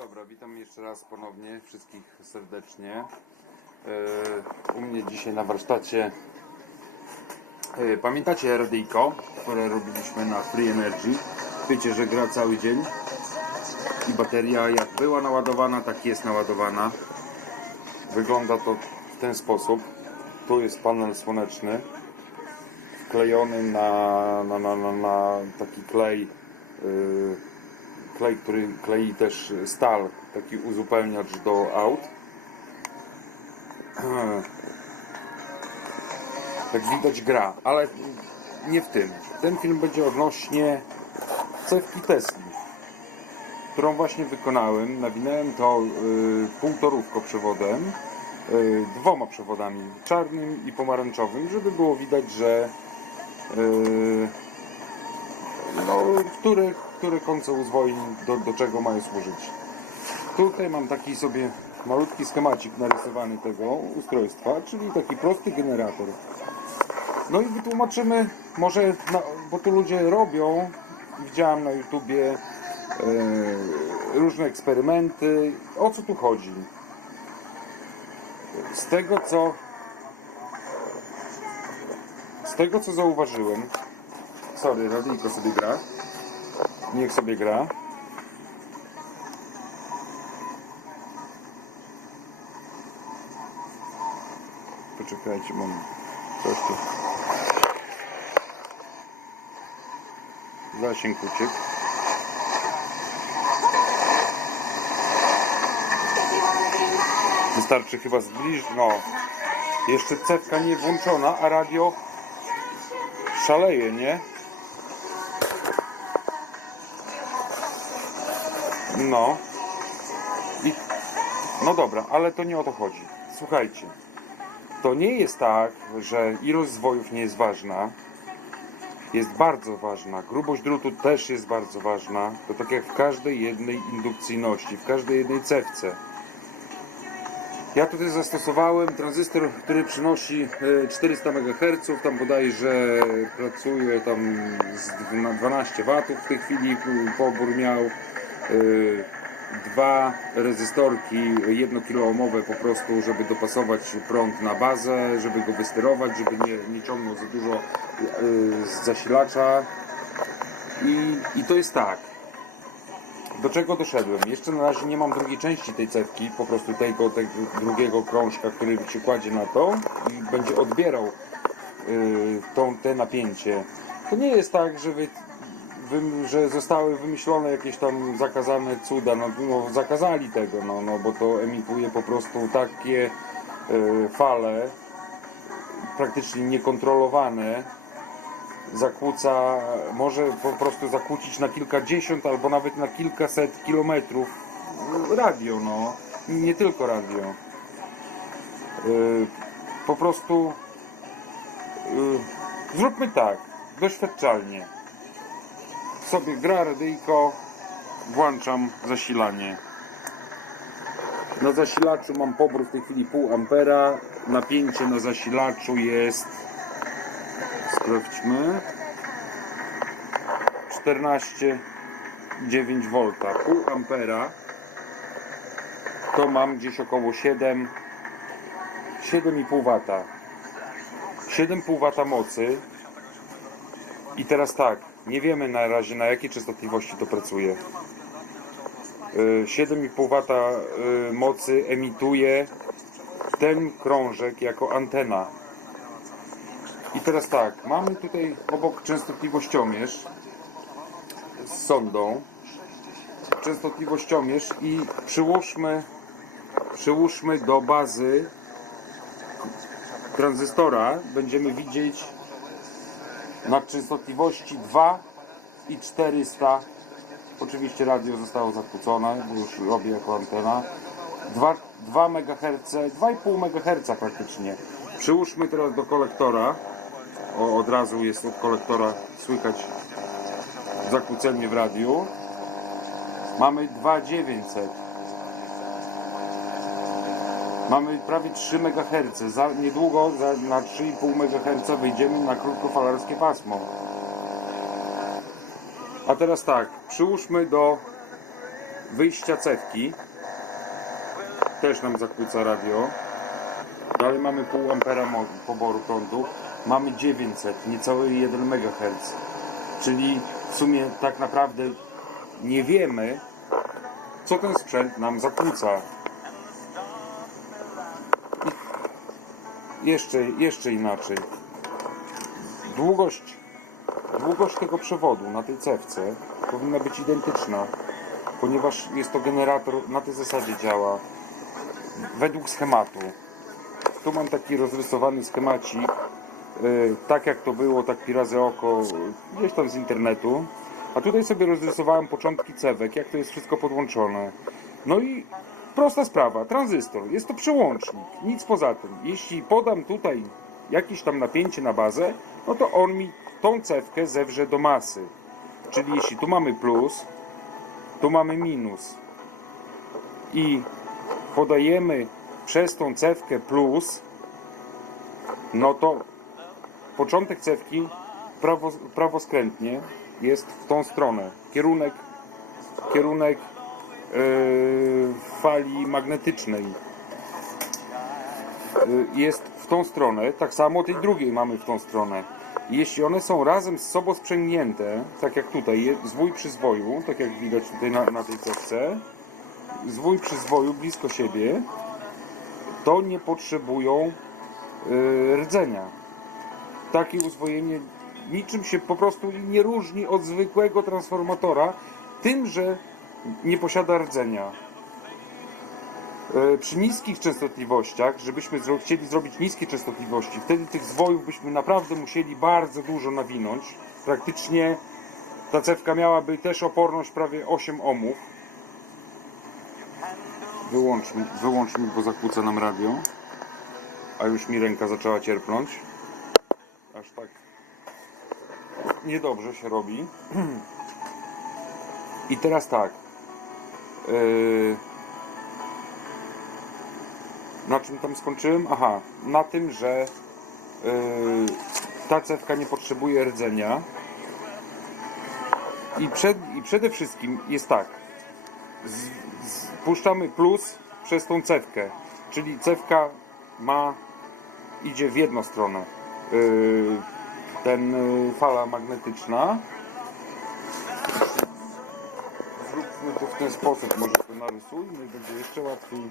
dobra, witam jeszcze raz ponownie wszystkich serdecznie. E, U mnie dzisiaj na warsztacie e, pamiętacie radyjko, które robiliśmy na Free Energy? Wiecie, że gra cały dzień i bateria jak była naładowana, tak jest naładowana. Wygląda to w ten sposób. Tu jest panel słoneczny wklejony na, na, na, na, na taki klej yy, klej, który klei też stal, taki uzupełniacz do aut. Jak widać gra, ale nie w tym. Ten film będzie odnośnie cewki Tesli, którą właśnie wykonałem. Nawinąłem to y, półtorówko przewodem, y, dwoma przewodami, czarnym i pomarańczowym, żeby było widać, że y, no, które, które końce uzwolnień do, do czego mają służyć. Tutaj mam taki sobie malutki schemacik narysowany tego ustrojstwa, czyli taki prosty generator. No i wytłumaczymy, może, bo tu ludzie robią, widziałem na YouTubie e, różne eksperymenty. O co tu chodzi? Z tego co z tego co zauważyłem, sorry, radyjko sobie gra. Niech sobie gra. Poczekajcie, mam coś tu. Zasięg uciekł. Wystarczy chyba zbliż... No. Jeszcze cewka nie włączona, a radio szaleje, nie? No. I... No dobra, ale to nie o to chodzi. Słuchajcie. To nie jest tak, że ilość zwojów nie jest ważna. Jest bardzo ważna. Grubość drutu też jest bardzo ważna. To tak jak w każdej jednej indukcyjności, w każdej jednej cewce. Ja tutaj zastosowałem tranzystor, który przynosi e, 400 MHz, tam bodajże pracuje tam z dw- na 12 W w tej chwili, pobór miał e, dwa rezystorki jednokiloomowe po prostu, żeby dopasować prąd na bazę, żeby go wysterować, żeby nie, nie ciągnął za dużo e, z zasilacza i, i to jest tak do czego doszedłem? Jeszcze na razie nie mam drugiej części tej cewki, po prostu tego, tego drugiego krążka, który się kładzie na to i będzie odbierał yy, tą, te napięcie. To nie jest tak, że, wy, że zostały wymyślone jakieś tam zakazane cuda, no, no zakazali tego, no, no bo to emituje po prostu takie yy, fale praktycznie niekontrolowane zakłóca, może po prostu zakłócić na kilkadziesiąt albo nawet na kilkaset kilometrów radio, no. Nie tylko radio. Yy, po prostu yy, zróbmy tak, doświadczalnie. Sobie gra radyjko, włączam zasilanie. Na zasilaczu mam pobór w tej chwili pół ampera. Napięcie na zasilaczu jest sprawdźmy. 14,9 V pół ampera. To mam gdzieś około 7 7,5 W 7,5 W mocy. I teraz tak nie wiemy na razie na jakiej częstotliwości to pracuje Y, 7,5 W y, mocy emituje ten krążek jako antena i teraz tak, mamy tutaj obok częstotliwościomierz z sondą. Częstotliwościomierz i przyłóżmy, przyłóżmy do bazy tranzystora. Będziemy widzieć na częstotliwości 2 i 400. Oczywiście radio zostało zakłócone, bo już robię jako antena. 2, 2 MHz, 2,5 MHz praktycznie. Przyłóżmy teraz do kolektora. O, od razu jest od kolektora słychać zakłócenie w radiu. Mamy 2900. Mamy prawie 3 MHz. Za, niedługo za, na 3,5 MHz wyjdziemy na krótkofalarskie pasmo. A teraz tak, przyłóżmy do wyjścia cewki. Też nam zakłóca radio. Dalej mamy pół ampera poboru prądu. Mamy 900, niecały 1 MHz. Czyli w sumie tak naprawdę nie wiemy, co ten sprzęt nam zakłóca. Jeszcze, jeszcze inaczej. Długość, długość tego przewodu na tej cewce powinna być identyczna, ponieważ jest to generator, na tej zasadzie działa według schematu. Tu mam taki rozrysowany schemacik, yy, tak jak to było, taki razy oko, gdzieś tam z internetu. A tutaj sobie rozrysowałem początki cewek, jak to jest wszystko podłączone. No i prosta sprawa, tranzystor, jest to przełącznik, nic poza tym. Jeśli podam tutaj jakieś tam napięcie na bazę, no to on mi tą cewkę zewrze do masy. Czyli jeśli tu mamy plus, tu mamy minus i podajemy przez tą cewkę plus, no to początek cewki prawo, prawoskrętnie jest w tą stronę. Kierunek, kierunek fali magnetycznej yy, jest w tą stronę. Tak samo tej drugiej mamy w tą stronę. Jeśli one są razem z sobą sprzęgnięte, tak jak tutaj, zwój przy zwoju, tak jak widać tutaj na, na tej cewce, zwój przy zwoju blisko siebie, to nie potrzebują yy, rdzenia. Takie uzwojenie niczym się po prostu nie różni od zwykłego transformatora, tym, że nie posiada rdzenia. Yy, Przy niskich częstotliwościach, żebyśmy chcieli zrobić niskie częstotliwości, wtedy tych zwojów byśmy naprawdę musieli bardzo dużo nawinąć. Praktycznie ta cewka miałaby też oporność prawie 8 ohmów. Wyłącz wyłącz mi, bo zakłóca nam radio. A już mi ręka zaczęła cierpnąć. Aż tak niedobrze się robi. I teraz tak. Yy... Na czym tam skończyłem? Aha, na tym, że yy, ta cewka nie potrzebuje rdzenia. I, przed, I przede wszystkim jest tak. Z, z, puszczamy plus przez tą cewkę. Czyli cewka ma idzie w jedną stronę. Yy, ten yy, fala magnetyczna. To w ten sposób, może to narysujmy, będzie jeszcze łatwiej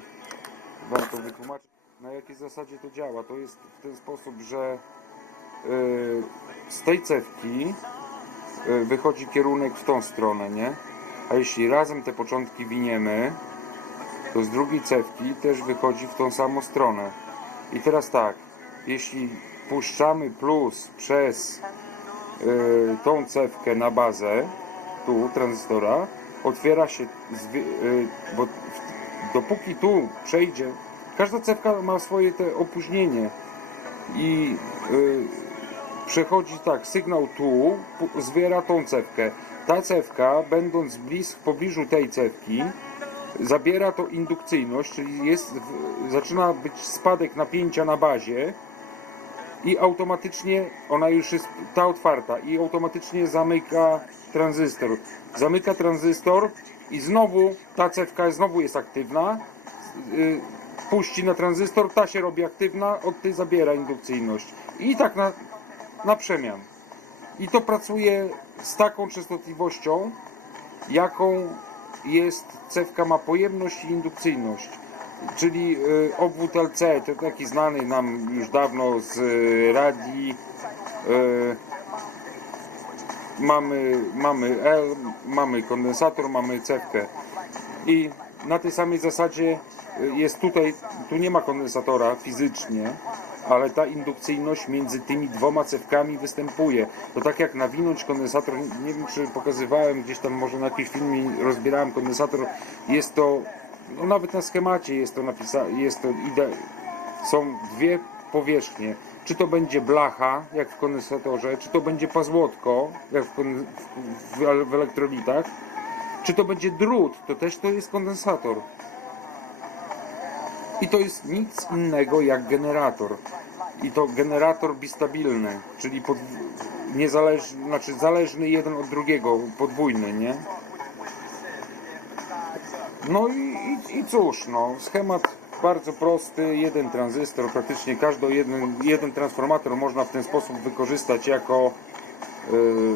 Wam to wytłumaczyć. Na jakiej zasadzie to działa? To jest w ten sposób, że yy, z tej cewki yy, wychodzi kierunek w tą stronę, nie? A jeśli razem te początki winiemy, to z drugiej cewki też wychodzi w tą samą stronę. I teraz tak, jeśli puszczamy plus przez y, tą cewkę na bazę, tu tranzystora, otwiera się, y, bo dopóki tu przejdzie, każda cewka ma swoje te opóźnienie i y, przechodzi tak, sygnał tu, zwiera tą cewkę. Ta cewka, będąc blis, w pobliżu tej cewki, zabiera to indukcyjność, czyli jest, zaczyna być spadek napięcia na bazie i automatycznie ona już jest ta otwarta i automatycznie zamyka tranzystor. Zamyka tranzystor i znowu ta cewka znowu jest aktywna. y, Puści na tranzystor, ta się robi aktywna, od tej zabiera indukcyjność. I tak na, na przemian. I to pracuje z taką częstotliwością, jaką jest cewka ma pojemność i indukcyjność. Czyli y, obwód LC, to taki znany nam już dawno z y, radii. Mamy, mamy L, mamy kondensator, mamy cewkę. I na tej samej zasadzie y, jest tutaj, tu nie ma kondensatora fizycznie, ale ta indukcyjność między tymi dwoma cewkami występuje. To tak jak nawinąć kondensator, nie wiem czy pokazywałem gdzieś tam może na jakimś filmie rozbierałem kondensator, jest to, no nawet na schemacie jest to napisane, jest to są dwie powierzchnie. Czy to będzie blacha, jak w kondensatorze, czy to będzie pazłotko, jak w, w, w elektrolitach, czy to będzie drut, to też to jest kondensator. I to jest nic innego jak generator. I to generator bistabilny, czyli pod, niezależny, znaczy zależny jeden od drugiego, podwójny, nie? No i, i, i cóż, no, schemat bardzo prosty, jeden tranzystor, praktycznie każdy jeden, jeden transformator można w ten sposób wykorzystać jako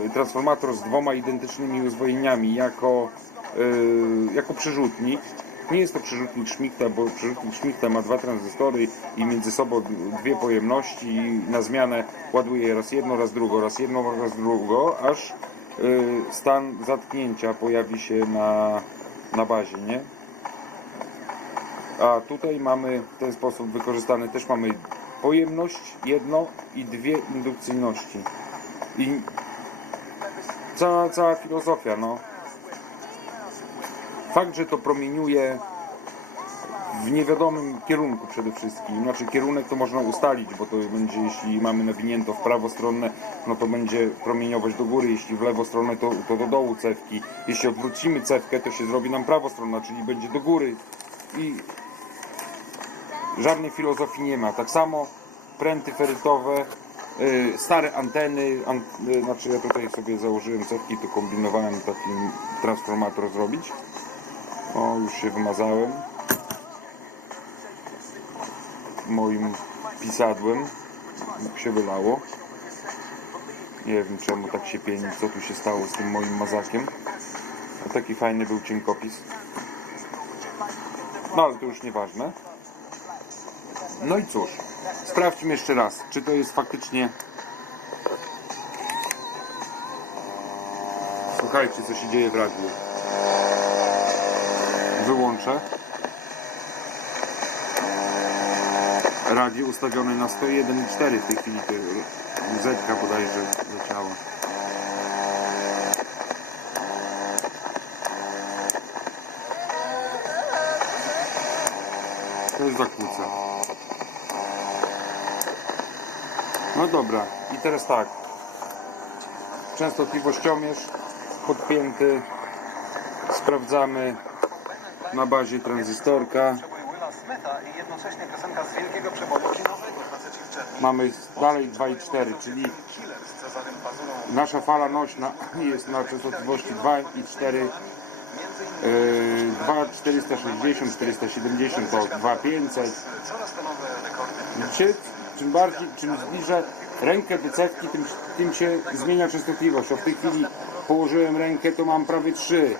y, transformator z dwoma identycznymi uzwojeniami, jako, y, jako przerzutnik. Nie jest to przerzutnik Schmitta, bo przerzutnik Schmitta ma dwa tranzystory i między sobą dwie pojemności i na zmianę ładuje raz jedno, raz drugo, raz jedno, raz drugo, aż y, stan zatknięcia pojawi się na, na bazie, nie? A tutaj mamy w ten sposób wykorzystany też mamy pojemność jedno i dwie indukcyjności. I cała, cała filozofia, no. Fakt, że to promieniuje w niewiadomym kierunku przede wszystkim. Znaczy kierunek to można ustalić, bo to będzie, jeśli mamy nawinięto w prawo stronę, no to będzie promieniować do góry, jeśli w lewo stronę, to, to do dołu cewki. Jeśli odwrócimy cewkę, to się zrobi nam prawostronna, czyli będzie do góry. I żadnej filozofii nie ma. Tak samo pręty ferytowe, y, stare anteny, an, y, znaczy ja tutaj sobie założyłem cewki, to kombinowałem taki transformator zrobić. O, już się wymazałem moim pisadłem się wylało. Nie wiem czemu tak się pieni, co tu się stało z tym moim mazakiem. A taki fajny był cienkopis. No ale to już nieważne. No i cóż, sprawdźmy jeszcze raz, czy to jest faktycznie. Słuchajcie, co się dzieje w radiu. Wyłączę. Radio ustawione na 101,4 w tej chwili. Zetka bodajże leciała. To jest zakłóca. No dobra, i teraz tak. Częstotliwościomierz podpięty. Sprawdzamy na bazie tranzystorka. Mamy dalej 2,4, czyli nasza fala nośna jest na częstotliwości 2,4 Między innymi Yy, 2,460, 470 to 2,500. coraz to nowe rekordy. Widzicie? Czym bardziej, czym zbliżę rękę do cewki, tym, tym się zmienia częstotliwość. O, w tej chwili położyłem rękę, to mam prawie 3.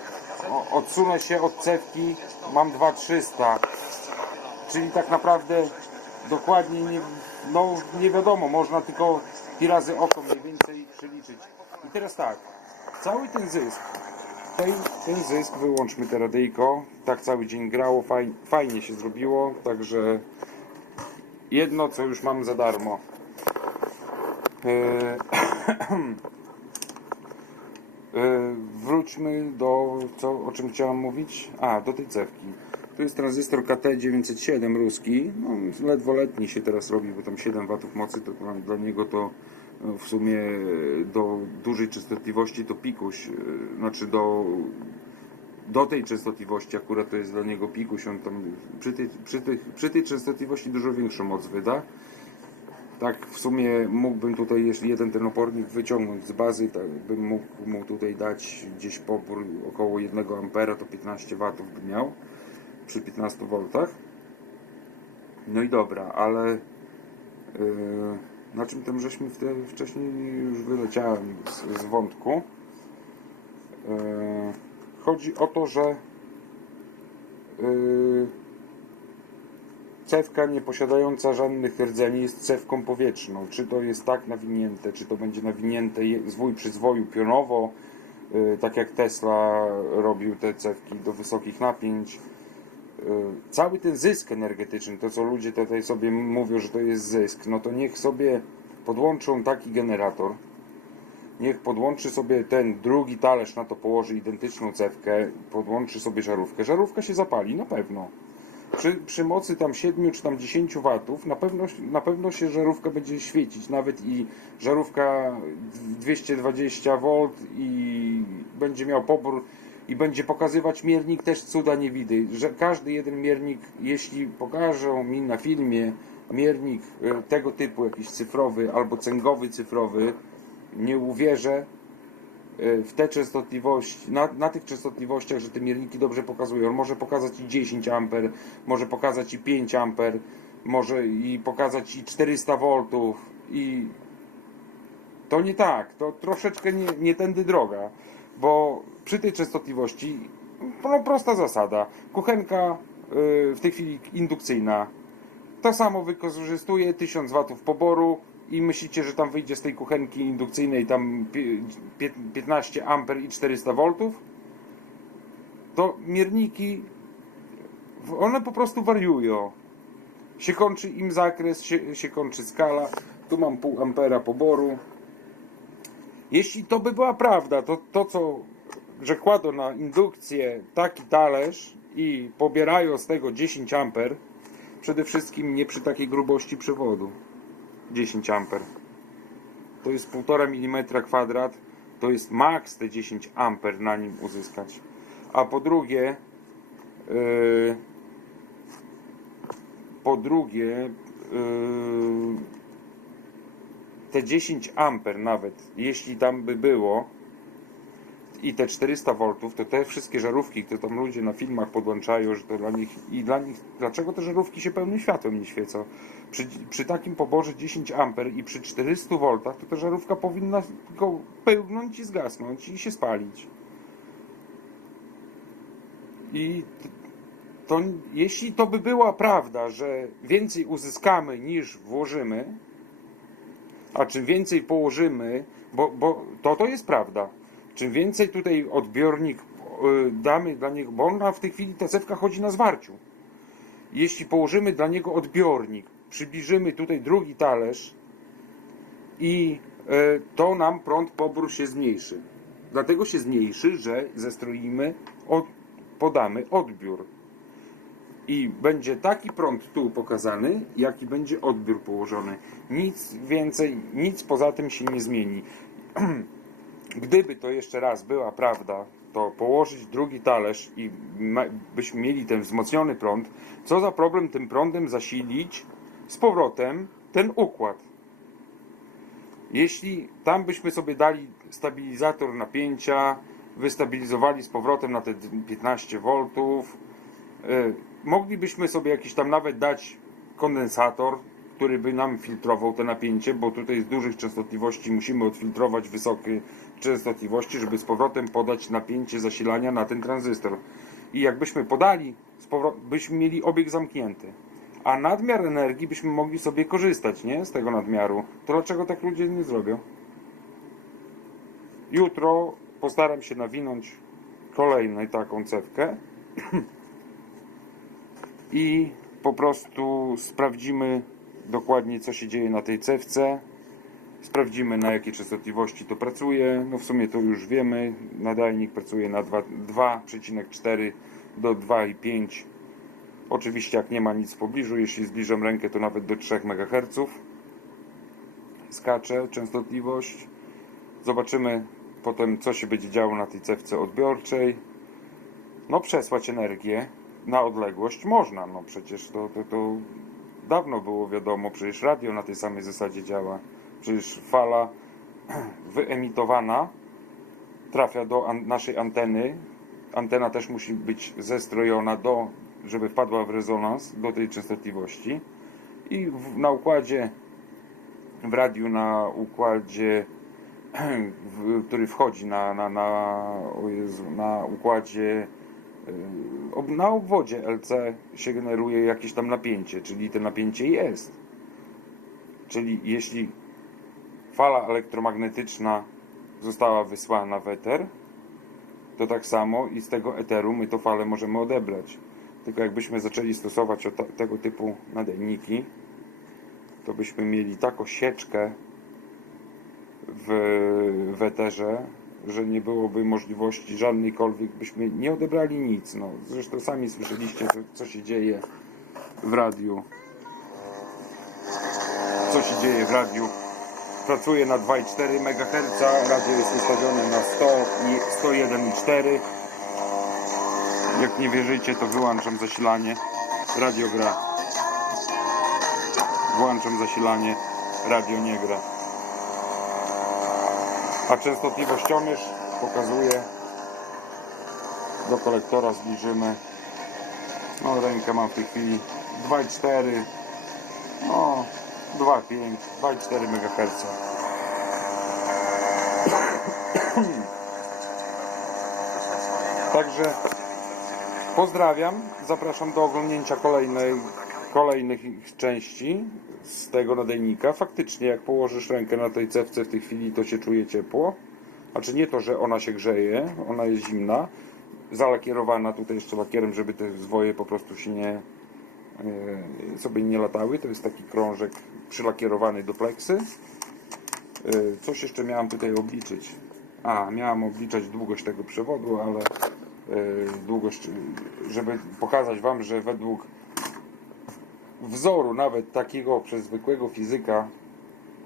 O, odsunę się od cewki, mam 2,300. Czyli tak naprawdę dokładnie nie, no, nie wiadomo, można tylko pi razy oko mniej więcej przeliczyć. I teraz tak, cały ten zysk, ten, ten zysk, wyłączmy te radyjko, tak cały dzień grało, faj, fajnie się zrobiło, także jedno co już mam za darmo. Eee, eee, wróćmy do co, o czym chciałam mówić. A, do tej cewki. Tu jest tranzystor KT907 ruski. No, ledwo letni się teraz robi, bo tam 7 W mocy, to dla- niego to e, w sumie e, do dużej częstotliwości to pikuś, e, znaczy do do tej częstotliwości akurat to jest dla niego pikuś, on tam przy tej, przy, przy tej częstotliwości dużo większą moc wyda. Tak w sumie mógłbym tutaj jeszcze jeden ten opornik wyciągnąć z bazy, tak bym mógł mu tutaj dać gdzieś popór około 1 ampera, to 15 watów by miał przy 15 V. No i dobra, ale yy, na czym tam żeśmy wte, wcześniej już wyleciałem z, z wątku. Yy, chodzi o to, że yy, cewka nie posiadająca żadnych rdzeni jest cewką powietrzną. Czy to jest tak nawinięte, czy to będzie nawinięte zwój przy zwoju pionowo, yy, tak jak Tesla robił te cewki do wysokich napięć. Yy, Cały ten zysk energetyczny, to co ludzie tutaj sobie mówią, że to jest zysk, no to niech sobie podłączą taki generator, niech podłączy sobie ten drugi talerz, na to położy identyczną cewkę, podłączy sobie żarówkę. Żarówka się zapali, na pewno. Przy, przy mocy tam 7 czy tam 10 watów na pewno, na pewno się żarówka będzie świecić, nawet i żarówka 220 V i będzie miał pobór i będzie pokazywać miernik też cuda nie widy, że każdy jeden miernik, jeśli pokażą mi na filmie miernik e, tego typu, jakiś cyfrowy albo cęgowy cyfrowy, nie uwierzę, e, w te częstotliwości, na, na tych częstotliwościach, że te mierniki dobrze pokazują. On może pokazać i 10 amper, może pokazać i 5 amper, może i pokazać i 400 V i to nie tak, to troszeczkę nie, nie tędy droga, bo przy tej częstotliwości, no prosta zasada, kuchenka y, w tej chwili indukcyjna, to samo wykorzystuje 1000 watów poboru i myślicie, że tam wyjdzie z tej kuchenki indukcyjnej tam pi- pie- 15 amper i 400 V? To mierniki, one po prostu wariują. Się kończy im zakres, się, się kończy skala. Tu mam pół ampera poboru. Jeśli to by była prawda, to to co, że kładą na indukcję taki talerz i pobierają z tego 10 amper, przede wszystkim nie przy takiej grubości przewodu. 10 amper. To jest 1,5 mm kwadrat, to jest maks te 10 amper na nim uzyskać. A po drugie, yy, po drugie, yy, te 10 amper nawet, jeśli tam by było i te 400 V, to te wszystkie żarówki, które tam ludzie na filmach podłączają, że to dla nich i dla nich, dlaczego te żarówki się pełnym światłem nie świecą? Przy, przy takim poborze 10 amper i przy 400 V, to ta żarówka powinna tylko pełgnąć i zgasnąć i się spalić. I to jeśli to by była prawda, że więcej uzyskamy niż włożymy, a czym więcej położymy, bo, bo to to jest prawda. Czym więcej tutaj odbiornik y, damy dla niego, bo ona w tej chwili ta cewka chodzi na zwarciu. Jeśli położymy dla niego odbiornik, przybliżymy tutaj drugi talerz i y, to nam prąd pobór się zmniejszy. Dlatego się zmniejszy, że zestroimy, od, podamy odbiór. I będzie taki prąd tu pokazany, jaki będzie odbiór położony. Nic więcej, nic poza tym się nie zmieni. Gdyby to jeszcze raz była prawda, to położyć drugi talerz i byśmy mieli ten wzmocniony prąd, co za problem tym prądem zasilić z powrotem ten układ. Jeśli tam byśmy sobie dali stabilizator napięcia, wystabilizowali z powrotem na te 15 V, y, moglibyśmy sobie jakiś tam nawet dać kondensator, który by nam filtrował te napięcie, bo tutaj z dużych częstotliwości musimy odfiltrować wysokie częstotliwości, żeby z powrotem podać napięcie zasilania na ten tranzystor. I jakbyśmy podali, byśmy mieli obieg zamknięty. A nadmiar energii byśmy mogli sobie korzystać, nie? Z tego nadmiaru. To dlaczego tak ludzie nie zrobią? Jutro postaram się nawinąć kolejną taką cewkę i po prostu sprawdzimy dokładnie co się dzieje na tej cewce. Sprawdzimy na jakie częstotliwości to pracuje. No w sumie to już wiemy. Nadajnik pracuje na dwa- 2,4 do 2,5. Oczywiście jak nie ma nic w pobliżu, jeśli zbliżam rękę to nawet do 3 MHz. Skacze częstotliwość. Zobaczymy potem co się będzie działo na tej cewce odbiorczej. No przesłać energię na odległość można. No przecież to, to, to dawno było wiadomo, przecież radio na tej samej zasadzie działa. Przecież fala wyemitowana trafia do an naszej anteny. Antena też musi być zestrojona do, żeby wpadła w rezonans do tej częstotliwości. I w, na układzie w radiu na układzie w, który wchodzi na, na, na, Jezu, na układzie y, ob- na obwodzie LC się generuje jakieś tam napięcie, czyli to napięcie jest. Czyli jeśli fala elektromagnetyczna została wysłana w eter, to tak samo i z tego eteru my to falę możemy odebrać. Tylko jakbyśmy zaczęli stosować tego typu nadajniki, to byśmy mieli taką sieczkę w, w eterze, że nie byłoby możliwości żadnejkolwiek, byśmy nie odebrali nic. No, zresztą sami słyszeliście, co, co się dzieje w radiu. Co się dzieje w radiu. Pracuje na 2,4 MHz, radio jest ustawione na 100 i 101,4 Jak nie wierzycie, to wyłączam zasilanie. Radio gra. Włączam zasilanie, radio nie gra. A częstotliwościomierz pokazuję. Do kolektora zbliżymy. No rękę mam w tej chwili 2,4 no 2,5 2,4 MHz. Także pozdrawiam, zapraszam do oglądnięcia kolejnej, kolejnych części z tego nadajnika. Faktycznie jak położysz rękę na tej cewce w tej chwili to się czuje ciepło. Znaczy nie to, że ona się grzeje, ona jest zimna. Zalakierowana tutaj jeszcze lakierem, żeby te zwoje po prostu się nie sobie nie latały. To jest taki krążek przylakierowany do pleksy. E, Coś jeszcze miałem tutaj obliczyć. A, miałem obliczać długość tego przewodu, ale e, długość, żeby pokazać Wam, że według wzoru nawet takiego przez zwykłego fizyka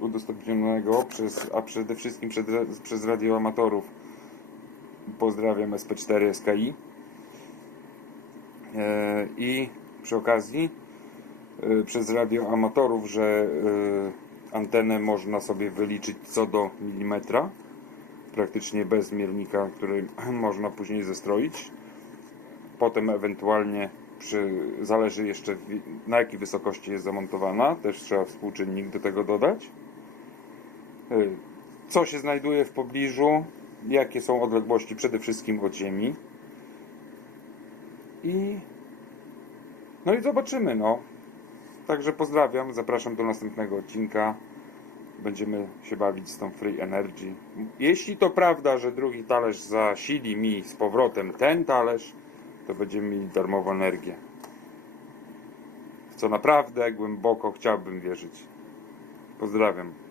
udostępnionego przez, a przede wszystkim przed, przez radioamatorów pozdrawiam SP4 SKI e, i przy okazji e, przez radioamatorów, że e, antenę można sobie wyliczyć co do milimetra praktycznie bez miernika, który można później zestroić potem ewentualnie przy, zależy jeszcze na jakiej wysokości jest zamontowana, też trzeba współczynnik do tego dodać. Y, Co się znajduje w pobliżu, jakie są odległości przede wszystkim od Ziemi. I no i zobaczymy, no. Także pozdrawiam, zapraszam do następnego odcinka. Będziemy się bawić z tą Free Energy. Jeśli to prawda, że drugi talerz zasili mi z powrotem ten talerz, to będziemy mieli darmową energię. W co naprawdę głęboko chciałbym wierzyć. Pozdrawiam.